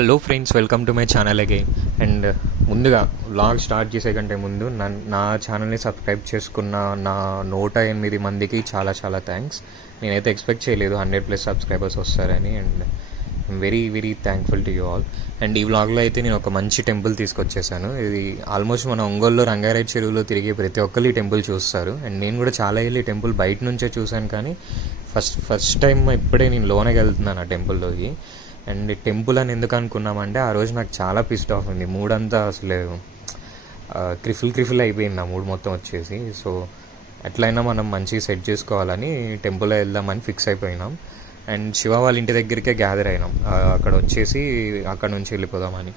Hello friends, welcome to my channel again. And ముందుగా vlog start చేసే కంటే ముందు నా ఛానల్ని సబ్స్క్రైబ్ చేసుకున్న నా 108 మందికి చాలా చాలా థ్యాంక్స్. నేనైతే ఎక్స్పెక్ట్ చేయలేదు 100+ సబ్స్క్రైబర్స్ వస్తారని. And I'm very very thankful to you all. And ఈ వ్లాగ్లో అయితే నేను ఒక మంచి టెంపుల్ తీసుకొచ్చేసాను. ఇది ఆల్మోస్ట్ మన ఒంగోలులో రంగారెడ్డి చెరువులో తిరిగే ప్రతి ఒక్కరు ఈ టెంపుల్ చూస్తారు. అండ్ నేను కూడా చాలా ఏళ్ళు ఈ టెంపుల్ బయట నుంచే చూశాను, కానీ ఫస్ట్ టైం ఇప్పుడే నేను లోనకి వెళ్తున్నాను ఆ టెంపుల్లోకి. అండ్ టెంపుల్ అని ఎందుకు అనుకున్నామంటే, ఆ రోజు నాకు చాలా పిస్ట్ ఆఫ్ ఉంది. మూడంతా అసలు క్రిఫిల్ అయిపోయింది ఆ మూడు మొత్తం వచ్చేసి. సో ఎట్లయినా మనం మంచిగా సెట్ చేసుకోవాలని టెంపుల్లో వెళ్దామని ఫిక్స్ అయిపోయినాం. అండ్ శివ వాళ్ళ ఇంటి దగ్గరికే గ్యాదర్ అయినాం. అక్కడ వచ్చేసి అక్కడ నుంచి వెళ్ళిపోదామని.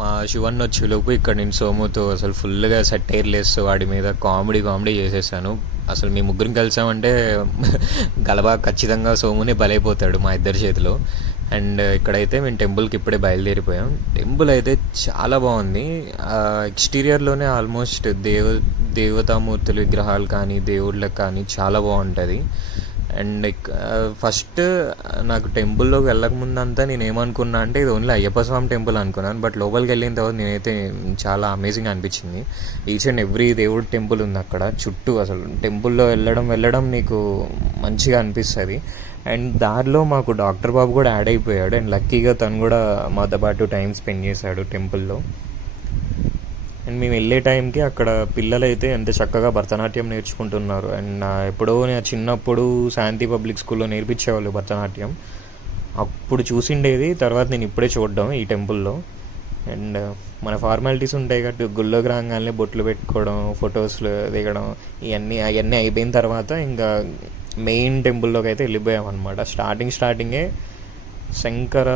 మా శివన్ వచ్చేలోపు ఇక్కడ నేను సోముతో అసలు ఫుల్గా సెటైర్లేస్తూ వాడి మీద కామెడీ చేసేసాను. అసలు మీ ముగ్గురిని కలిసామంటే గలబా ఖచ్చితంగా సోముని బలైపోతాడు మా ఇద్దరి చేతిలో. అండ్ ఇక్కడైతే మేము టెంపుల్కి ఇప్పుడే బయలుదేరిపోయాం. టెంపుల్ అయితే చాలా బాగుంది. ఎక్స్టీరియర్లోనే ఆల్మోస్ట్ దేవతామూర్తుల విగ్రహాలు కానీ దేవుళ్ళకి కానీ చాలా బాగుంటుంది. అండ్ ఫస్ట్ నాకు టెంపుల్లోకి వెళ్ళకముందంతా నేను ఏమనుకున్నా అంటే ఇది ఓన్లీ అయ్యప్ప స్వామి టెంపుల్ అనుకున్నాను. బట్ లోపలికి వెళ్ళిన తర్వాత నేనైతే చాలా అమేజింగ్ అనిపించింది. ఈచ్ అండ్ ఎవ్రీ దేవుడి టెంపుల్ ఉంది అక్కడ చుట్టూ. అసలు టెంపుల్లో వెళ్ళడం నీకు మంచిగా అనిపిస్తుంది. అండ్ దారిలో మాకు డాక్టర్ బాబు కూడా యాడ్ అయిపోయాడు. అండ్ లక్కీగా తను కూడా మాతో పాటు టైం స్పెండ్ చేశాడు టెంపుల్లో. అండ్ మేము వెళ్ళే టైంకి అక్కడ పిల్లలైతే ఎంత చక్కగా భరతనాట్యం నేర్చుకుంటున్నారు. అండ్ ఎప్పుడో నేను చిన్నప్పుడు శాంతి పబ్లిక్ స్కూల్లో నేర్పించేవాళ్ళు భరతనాట్యం. అప్పుడు చూసిండేది, తర్వాత నేను ఇప్పుడే చూడడం ఈ టెంపుల్లో. అండ్ మన ఫార్మాలిటీస్ ఉంటాయి కాబట్టి గుళ్ళోకి రాగానే బొట్లు పెట్టుకోవడం, ఫొటోస్లు దిగడం, అవన్నీ అయిపోయిన తర్వాత ఇంకా మెయిన్ టెంపుల్లోకి అయితే వెళ్ళిపోయాం అనమాట. స్టార్టింగే శంకర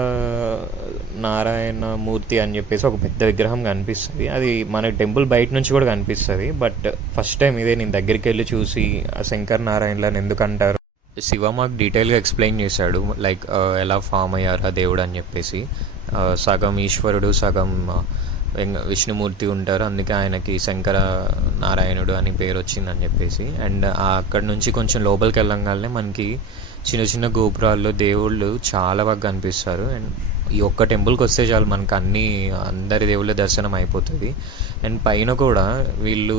నారాయణ మూర్తి అని చెప్పేసి ఒక పెద్ద విగ్రహం కనిపిస్తుంది. అది మన టెంపుల్ బయట నుంచి కూడా కనిపిస్తుంది. బట్ ఫస్ట్ టైం ఇదే నేను దగ్గరికి వెళ్ళి చూసి ఆ శంకర నారాయణలను ఎందుకు అంటారు, శివ మాకు డీటెయిల్గా ఎక్స్ప్లెయిన్ చేశాడు. లైక్ ఎలా ఫామ్ అయ్యారు ఆ దేవుడు అని చెప్పేసి. సగం ఈశ్వరుడు సగం విష్ణుమూర్తి ఉంటారు, అందుకే ఆయనకి శంకర నారాయణుడు అని పేరు వచ్చిందని చెప్పేసి. అండ్ అక్కడ నుంచి కొంచెం లోపలికి వెళ్ళంగానే మనకి చిన్న చిన్న గోపురాల్లో దేవుళ్ళు చాలా బాగా కనిపిస్తారు. అండ్ ఈ ఒక్క టెంపుల్కి వస్తే చాలు మనకు అందరి దేవుళ్ళ దర్శనం అయిపోతుంది. అండ్ పైన కూడా వీళ్ళు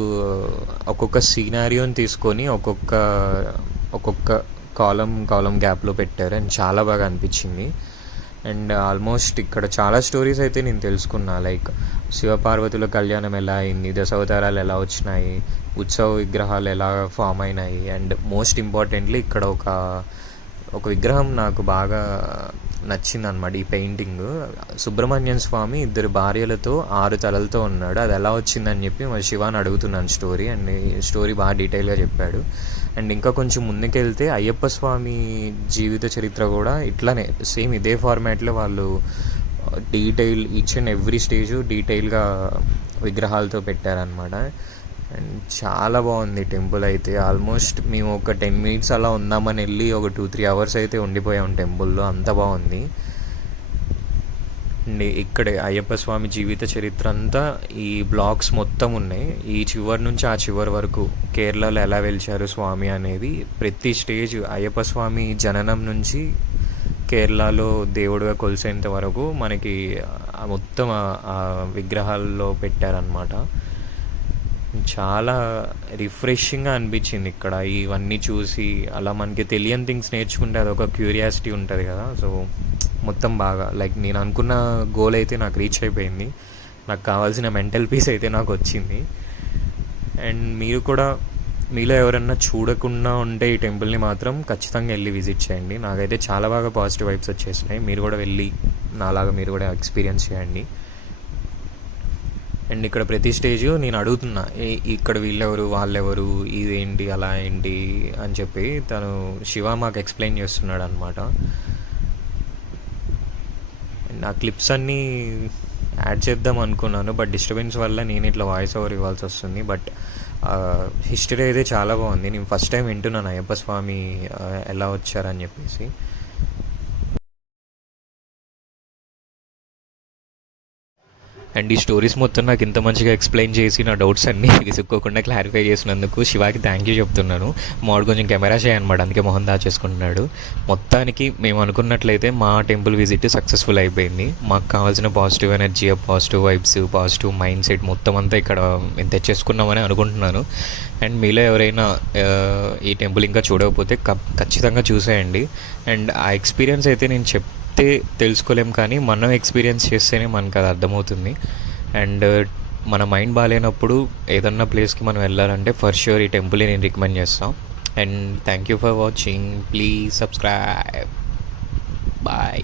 ఒక్కొక్క సీనారియోని తీసుకొని ఒక్కొక్క కాలం గ్యాప్లో పెట్టారు. అండ్ చాలా బాగా అనిపించింది. అండ్ ఆల్మోస్ట్ ఇక్కడ చాలా స్టోరీస్ అయితే నేను తెలుసుకున్నా. లైక్ శివపార్వతుల కళ్యాణం ఎలా అయింది, దశావతారాలు ఎలా వచ్చినాయి, ఉత్సవ విగ్రహాలు ఎలా ఫామ్ అయినాయి. అండ్ మోస్ట్ ఇంపార్టెంట్లీ ఇక్కడ ఒక విగ్రహం నాకు బాగా నచ్చింది అనమాట. ఈ పెయింటింగ్ సుబ్రహ్మణ్యం స్వామి 2 భార్యలతో 6 తలలతో ఉన్నాడు. అది ఎలా వచ్చిందని చెప్పి మరి శివాని అడుగుతున్నాను స్టోరీ. అండ్ ఈ స్టోరీ బాగా డీటెయిల్గా చెప్పాడు. అండ్ ఇంకా కొంచెం ముందుకెళ్తే అయ్యప్ప స్వామి జీవిత చరిత్ర కూడా ఇట్లానే సేమ్ ఇదే ఫార్మాట్లో వాళ్ళు ఈచ్ అండ్ ఎవ్రీ స్టేజ్ డీటెయిల్గా విగ్రహాలతో పెట్టారనమాట. అండ్ చాలా బాగుంది టెంపుల్ అయితే. ఆల్మోస్ట్ మేము ఒక 10 minutes అలా ఉందామని వెళ్ళి ఒక 2-3 hours అయితే ఉండిపోయాం టెంపుల్లో, అంత బాగుంది. అండ్ ఇక్కడే అయ్యప్ప స్వామి జీవిత చరిత్ర అంతా ఈ బ్లాగ్స్ మొత్తం ఉన్నాయి. ఈ చివరి నుంచి ఆ చివరి వరకు కేరళలో ఎలా వెలిచారు స్వామి అనేది ప్రతి స్టేజ్ అయ్యప్ప స్వామి జననం నుంచి కేరళలో దేవుడుగా కొలిసేంత వరకు మనకి మొత్తం ఆ విగ్రహాల్లో పెట్టారనమాట. చాలా రిఫ్రెషింగ్గా అనిపించింది ఇక్కడ ఇవన్నీ చూసి. అలా మనకి తెలియని థింగ్స్ నేర్చుకుంటే అదొక క్యూరియాసిటీ ఉంటుంది కదా. సో మొత్తం బాగా లైక్ నేను అనుకున్న గోల్ అయితే నాకు రీచ్ అయిపోయింది. నాకు కావాల్సిన మెంటల్ పీస్ అయితే నాకు వచ్చింది. అండ్ మీలో ఎవరన్నా చూడకుండా ఉంటే ఈ టెంపుల్ని మాత్రం ఖచ్చితంగా వెళ్ళి విజిట్ చేయండి. నాకైతే చాలా బాగా పాజిటివ్ వైబ్స్ వచ్చేసినాయి. మీరు కూడా వెళ్ళి నాలాగా మీరు కూడా ఎక్స్పీరియన్స్ చేయండి. అండ్ ఇక్కడ ప్రతి స్టేజ్ నేను అడుగుతున్నా, ఇక్కడ వీళ్ళెవరు వాళ్ళెవరు ఇదేంటి అలా ఏంటి అని చెప్పి తను శివ మాకు ఎక్స్ప్లెయిన్ చేస్తున్నాడు అనమాట. అండ్ ఆ క్లిప్స్ అన్నీ యాడ్ చేద్దాం అనుకున్నాను, బట్ డిస్టర్బెన్స్ వల్ల నేను ఇట్లా వాయిస్ ఓవర్ ఇవ్వాల్సి వస్తుంది. బట్ హిస్టరీ అయితే చాలా బాగుంది. నేను ఫస్ట్ టైం వింటున్నాను అయ్యప్ప స్వామి ఎలా వచ్చారని చెప్పేసి. అండ్ ఈ స్టోరీస్ మొత్తం నాకు ఇంత మంచిగా ఎక్స్ప్లెయిన్ చేసి నా డౌట్స్ అన్నీ విసుక్కోకుండా క్లారిఫై చేసినందుకు శివాకి థ్యాంక్ యూ చెప్తున్నాను. మావాడు కొంచెం కెమెరా షై అనమాట, అందుకే మొహం దాచేసుకుంటున్నాడు. మొత్తానికి మేము అనుకున్నట్లయితే మా టెంపుల్ విజిట్ సక్సెస్ఫుల్ అయిపోయింది. మాకు కావాల్సిన positive energy, positive vibes, positive mind set మొత్తం అంతా ఇక్కడ మేము తెచ్చేసుకున్నామని అనుకుంటున్నాను. అండ్ మీలో ఎవరైనా ఈ టెంపుల్ ఇంకా చూడకపోతే ఖచ్చితంగా చూసేయండి. అండ్ ఆ ఎక్స్పీరియన్స్ అయితే నేను చెప్తే తెలుసుకోలేం, కానీ మనం ఎక్స్పీరియన్స్ చేస్తేనే మనకు అది అర్థమవుతుంది. అండ్ మన మైండ్ బాగాలేనప్పుడు ఏదన్నా ప్లేస్కి మనం వెళ్ళాలంటే ఫర్ ష్యూర్ ఈ టెంపుల్ని నేను రికమెండ్ చేస్తాను. And thank you for watching. Please subscribe. Bye.